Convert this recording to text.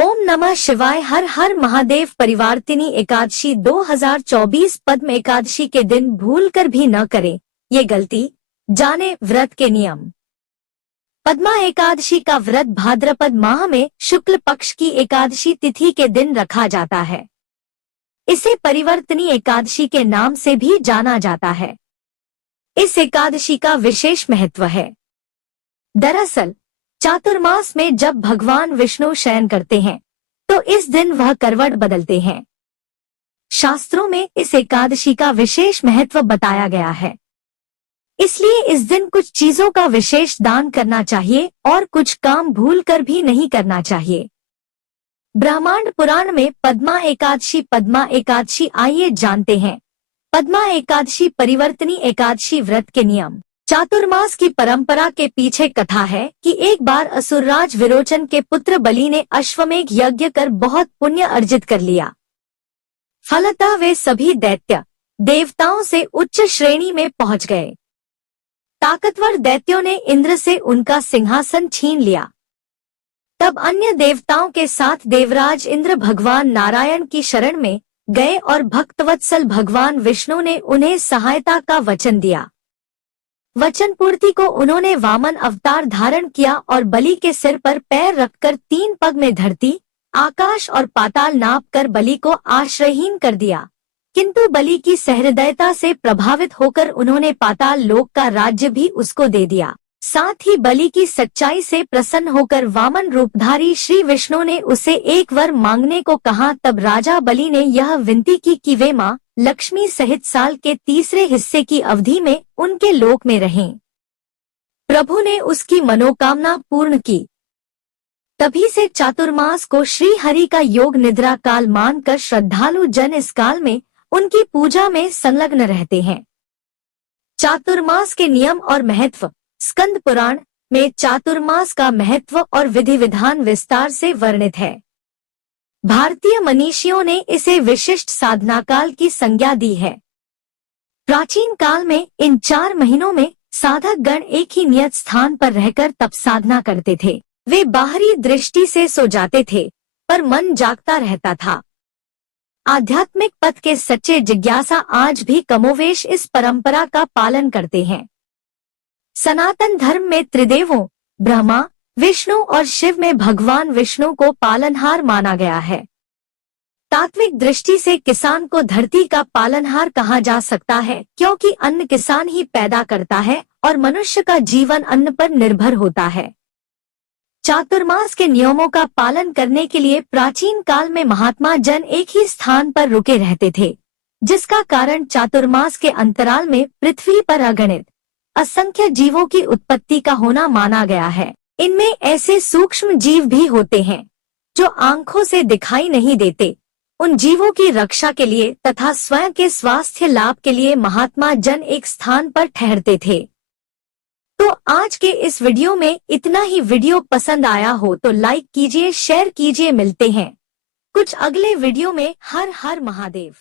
ओम नमः शिवाय। हर हर महादेव। परिवार्तिनी एकादशी 2024 पद्म एकादशी के दिन भूलकर भी न करें ये गलती। जाने व्रत के नियम। पद्मा एकादशी का व्रत भाद्रपद माह में शुक्ल पक्ष की एकादशी तिथि के दिन रखा जाता है। इसे परिवर्तनी एकादशी के नाम से भी जाना जाता है। इस एकादशी का विशेष महत्व है। दरअसल चातुर्मास में जब भगवान विष्णु शयन करते हैं तो इस दिन वह करवट बदलते हैं। शास्त्रों में इस एकादशी का विशेष महत्व बताया गया है। इसलिए इस दिन कुछ चीजों का विशेष दान करना चाहिए और कुछ काम भूलकर भी नहीं करना चाहिए। ब्रह्मांड पुराण में पद्मा एकादशी आइए जानते हैं। पद्मा एकादशी परिवर्तनी एकादशी व्रत के नियम। चातुर्मास की परंपरा के पीछे कथा है कि एक बार असुरराज विरोचन के पुत्र बलि ने अश्वमेघ यज्ञ कर बहुत पुण्य अर्जित कर लिया। फलतः वे सभी दैत्य देवताओं से उच्च श्रेणी में पहुंच गए। ताकतवर दैत्यों ने इंद्र से उनका सिंहासन छीन लिया। तब अन्य देवताओं के साथ देवराज इंद्र भगवान नारायण की शरण में गए और भक्तवत्सल भगवान विष्णु ने उन्हें सहायता का वचन दिया। वचन पूर्ति को उन्होंने वामन अवतार धारण किया और बलि के सिर पर पैर रखकर 3 पग में धरती, आकाश और पाताल नाप कर बलि को आश्रयहीन कर दिया। किंतु बलि की सहृदयता से प्रभावित होकर उन्होंने पाताल लोक का राज्य भी उसको दे दिया। साथ ही बलि की सच्चाई से प्रसन्न होकर वामन रूपधारी श्री विष्णु ने उसे एक वर मांगने को कहा। तब राजा बलि ने यह विनती की कि वे मां लक्ष्मी सहित साल के तीसरे हिस्से की अवधि में उनके लोक में रहें। प्रभु ने उसकी मनोकामना पूर्ण की। तभी से चातुर्मास को श्री हरि का योग निद्रा काल मानकर श्रद्धालु जन इस काल में उनकी पूजा में संलग्न रहते हैं। चातुर्मास के नियम और महत्व। स्कंद पुराण में चातुर्मास का महत्व और विधि विधान विस्तार से वर्णित है। भारतीय मनीषियों ने इसे विशिष्ट साधना काल की संज्ञा दी है। प्राचीन काल में इन 4 महीनों में साधक गण एक ही नियत स्थान पर रहकर तप साधना करते थे। वे बाहरी दृष्टि से सो जाते थे पर मन जागता रहता था। आध्यात्मिक पथ के सच्चे जिज्ञासा आज भी कमोवेश इस परंपरा का पालन करते हैं। सनातन धर्म में त्रिदेवों ब्रह्मा, विष्णु और शिव में भगवान विष्णु को पालनहार माना गया है। तात्विक दृष्टि से किसान को धरती का पालनहार कहा जा सकता है, क्योंकि अन्न किसान ही पैदा करता है और मनुष्य का जीवन अन्न पर निर्भर होता है। चातुर्मास के नियमों का पालन करने के लिए प्राचीन काल में महात्मा जन एक ही स्थान पर रुके रहते थे, जिसका कारण चातुर्मास के अंतराल में पृथ्वी पर अगणित असंख्य जीवों की उत्पत्ति का होना माना गया है। इनमें ऐसे सूक्ष्म जीव भी होते हैं जो आंखों से दिखाई नहीं देते। उन जीवों की रक्षा के लिए तथा स्वयं के स्वास्थ्य लाभ के लिए महात्मा जन एक स्थान पर ठहरते थे। तो आज के इस वीडियो में इतना ही। वीडियो पसंद आया हो तो लाइक कीजिए, शेयर कीजिए। मिलते हैं कुछ अगले वीडियो में। हर हर महादेव।